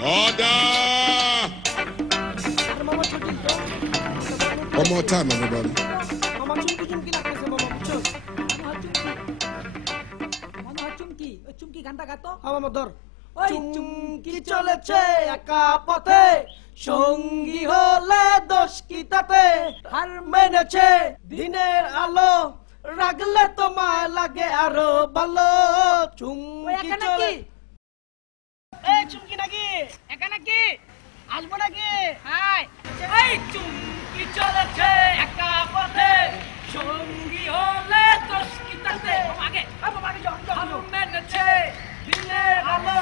Order! One more time, everybody. Mama chumki লাগতেছে মামা বুঝছো? মামা চুমকি গানটা গাতো। হ্যাঁ মামা ধর। ওই চুমকি চলেছে একা পথে সঙ্গী হলে দোষ কি তাতে হার মেনেছে দিনের আলো রাগলে তোমায় লাগে আরো ভালো চুমকি চলে এই চুমকি নাকি একা নাকি আসবো নাকি হাই এই চুমকি চলেছে একা পথে সঙ্গী হলে দোষ কি তাতে আগে বাবা আগে যাও মেনেছে দিনের আলো